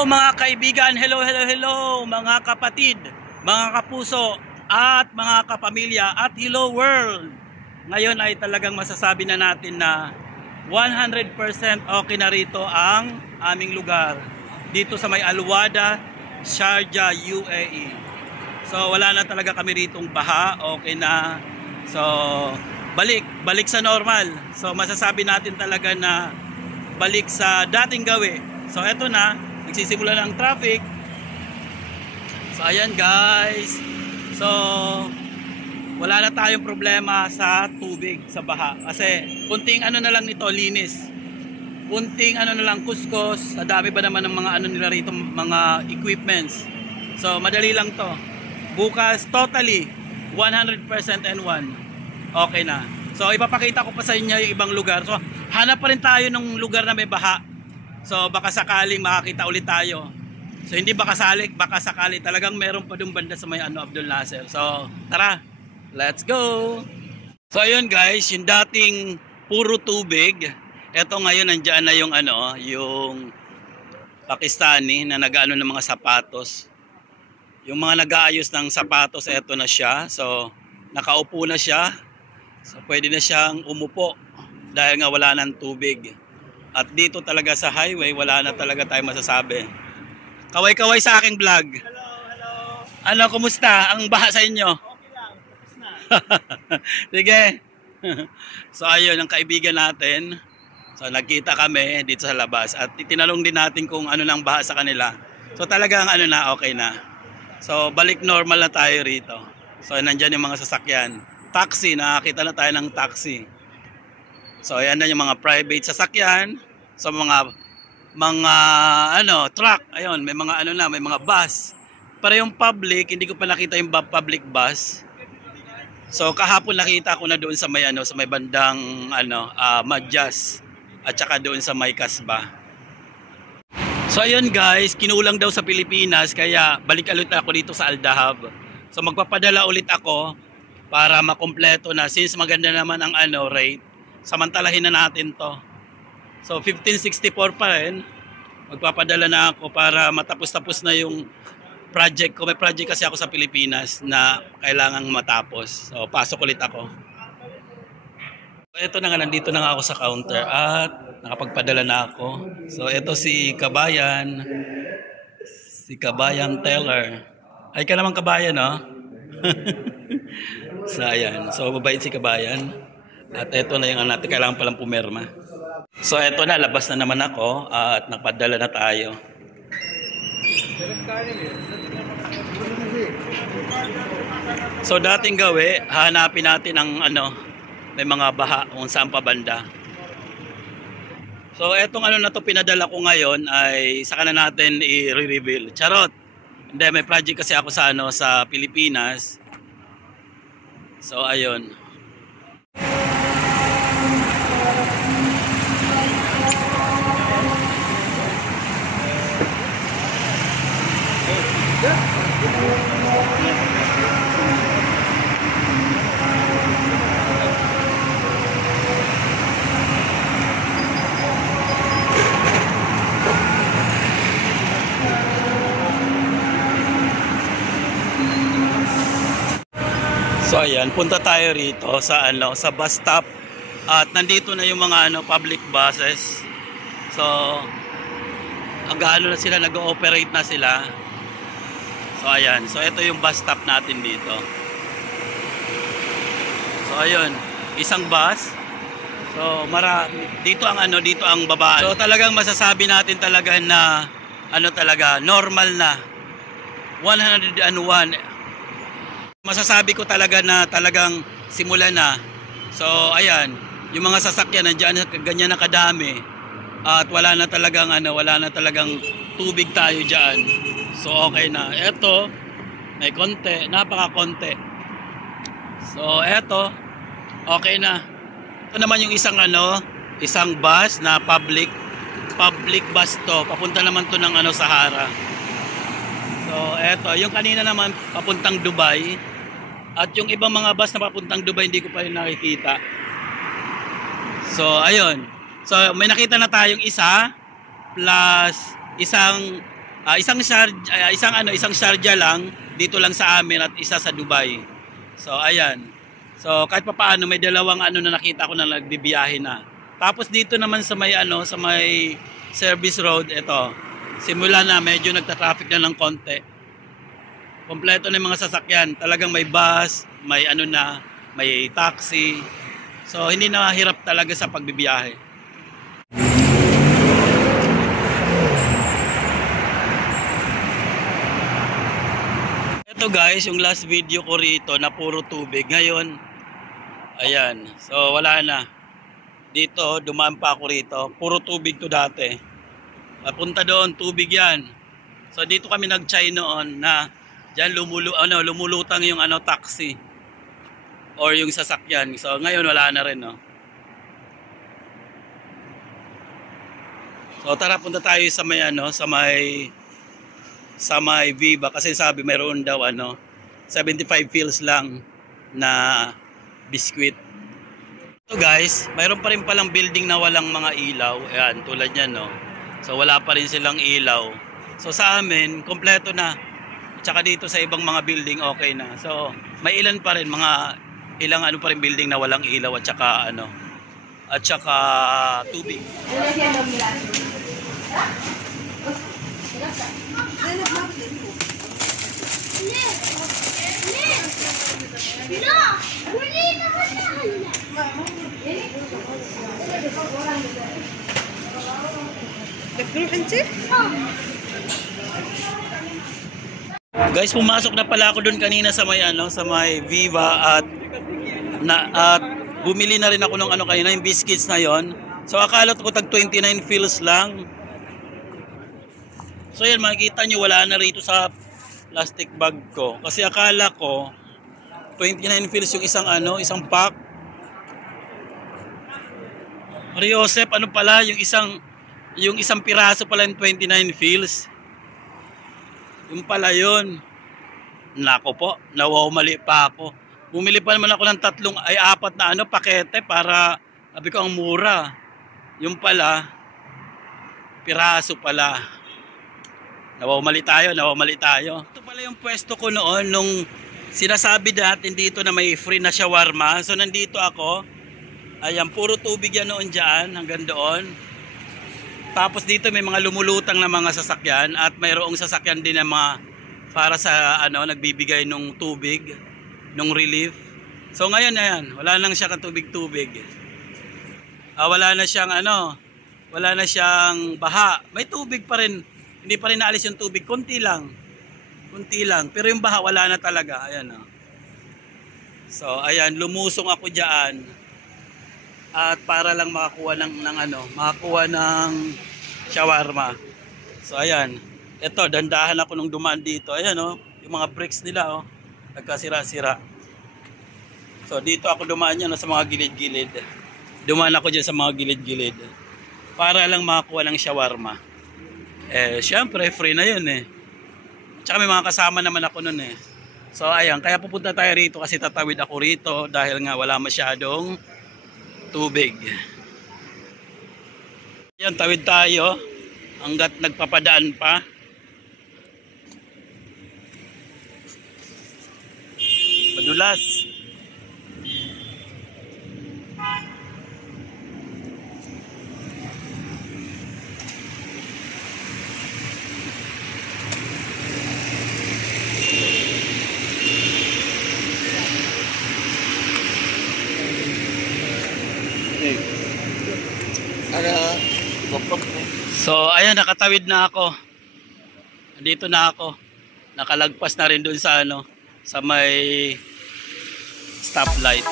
Hello mga kaibigan, hello mga kapatid, mga kapuso at mga kapamilya at hello world. Ngayon ay talagang masasabi na natin na 100% okay na rito ang aming lugar dito sa may Alwada, Sharjah, UAE. So wala na talaga kami ritong baha, okay na. So balik sa normal. So masasabi natin talaga na balik sa dating gawi. So eto na, nagsisimula na ang traffic. So ayan guys. So wala na tayong problema sa tubig, sa baha. Kasi kunting ano na lang nito, linis. Kunting ano na lang, kuskos. Sa dami ba naman ng mga ano nila rito, mga equipments. So madali lang to. Bukas totally 100% N1. Okay na. So ipapakita ko pa sa inyo yung ibang lugar. So hanap pa rin tayo ng lugar na may baha. So baka sakaling makakita ulit tayo. So hindi baka sakali talagang meron pa dong banda sa may Abdul Nasser. So tara, let's go. So ayun guys, yung dating puro tubig, eto ngayon nandiyan na yung yung Pakistani na nag-aano ng mga sapatos. Yung mga nag-aayos ng sapatos, eto na siya. So nakaupo na siya. So pwede na siyang umupo dahil nga wala nang tubig. At dito talaga sa highway, wala na talaga tayong masasabi. Kaway-kaway sa aking vlog. Hello. Ano, kumusta? Ang baha sa inyo? Okay lang. Tapos na. Sige. So ayun, ang kaibigan natin. So nagkita kami dito sa labas. At itinanong din natin kung ano nang baha sa kanila. So talagang na, okay na. So balik normal na tayo rito. So nandyan yung mga sasakyan. Taxi, nakakita na tayo ng taxi. So ayan na yung mga private sasakyan. So mga truck, ayun, may mga may mga bus. Para yung public, hindi ko pa nakita yung public bus. So kahapon nakita ko na doon sa may sa may bandang Madjas at saka doon sa may Kasbah. So ayun guys, kinulang daw sa Pilipinas kaya balik ulit ako dito sa Al Dahab. So magpapadala ulit ako para makumpleto na since maganda naman ang rate. Samantalahin na natin to. So 1564 pa rin. Magpapadala na ako para matapos-tapos na yung project ko. May project kasi ako sa Pilipinas na kailangang matapos. So pasok ulit ako. So ito na nga, nandito na nga ako sa counter at nakapagpadala na ako. So ito si Kabayan. Si Kabayan Teller. Ay ka naman Kabayan, no? So ayan. So mabait si Kabayan. At eto na yung natin, kailangan palang pumirma. So eto na, labas na naman ako at napadala na tayo. So dating gawi, hahanapin natin ang may mga baha kung saan pa banda. So etong na to pinadala ko ngayon ay saka na natin i-reveal. Charot! Hindi, may project kasi ako sa sa Pilipinas. So ayun. So ayan, punta tayo rito sa sa bus stop at nandito na yung mga public buses. So na sila, nag-ooperate na sila. So ayan, so ito yung bus stop natin dito. So ayun, isang bus. So dito ang baba. So talagang masasabi natin talaga na talaga normal na 101. Masasabi ko talaga na talagang simula na. So ayan, yung mga sasakyan nandiyan ganyan na kadami. At wala na talagang tubig tayo diyan. So okay na. Ito may konti, napaka-konti. So eto okay na. Ito naman yung isang bus na public bus to. Papunta naman to ng Sahara. So eto, yung kanina naman papuntang Dubai. At yung ibang mga bus na papuntang Dubai hindi ko pa rin nakikita. So ayun. So may nakita na tayong isa plus isang Isang Sharjah lang dito lang sa amin at isa sa Dubai. So ayan. So kahit papaano may dalawang na nakita ko na nagbibiyahe na. Tapos dito naman sa may service road, ito. Simula na medyo nagta-traffic na ng konti. Kompleto na yung mga sasakyan. Talagang may bus, may may taxi. So hindi na hirap talaga sa pagbibiyahe. Ito guys, yung last video ko rito na puro tubig. Ngayon, ayan. So wala na. Dito, dumaan pa ako rito. Puro tubig to dati. Papunta doon, tubig yan. So dito kami nag-chay noon na diyan lumulutang yung taxi or yung sasakyan. So ngayon wala na rin, no. So tara, punta tayo sa may Viva kasi sabi mayroon daw 75 fils lang na biskwit. So guys, mayroon pa rin palang building na walang mga ilaw. Ayan, tulad yan, no. So wala pa rin silang ilaw. So sa amin, kompleto na. Tsaka dito sa ibang mga building okay na. So may ilan pa rin ilang pa rin building na walang ilaw at saka tubig. Guys, pumasok na pala ako doon kanina sa may Viva at bumili na rin ako ng kanina, yung biscuits na yon. So akala ko tag 29 fils lang. So yan, makikita nyo wala na rito sa plastic bag ko. Kasi akala ko 29 fils yung isang pack. Mariosep, pala yung isang piraso pala yung 29 fils. Yung pala yun. Nako po, nawawmali pa ako. Bumili pa naman ako ng 4 na pakete para sabi ko ang mura. Yung pala piraso pala. Nawawmali tayo. Ito pala yung pwesto ko noon nung sinasabi natin dito na may free na shawarma. So nandito ako. Ayan, puro tubig yan noon dyan hanggang doon. Tapos dito may mga lumulutang na mga sasakyan at mayroong sasakyan din na mga para sa nagbibigay ng tubig, ng relief. So ngayon ayan, wala lang siya katubig-tubig. Wala na siyang baha. May tubig pa rin. Hindi pa rin naalis yung tubig, konti lang. Pero yung baha wala na talaga. Ayan, oh. So ayan, lumusong ako diyan. At para lang makakuha ng shawarma. So ayan, ito dandahan ako nung dumaan dito. Ayan, oh, yung mga bricks nila, oh, nagkasira-sira. So dito ako dumaan yan, sa mga gilid-gilid. Dumaan ako diyan sa mga gilid-gilid para lang makakuha ng shawarma. Syempre free na yun eh. Tsaka may mga kasama naman ako nun eh. So ayan, kaya pupunta tayo rito kasi tatawid ako rito dahil nga wala masyadong tubig. Yan, tawid tayo hanggat nagpapadaan pa. Madulas. So ayan, nakatawid na ako. Dito na ako. Nakalagpas na rin doon sa sa may stoplight.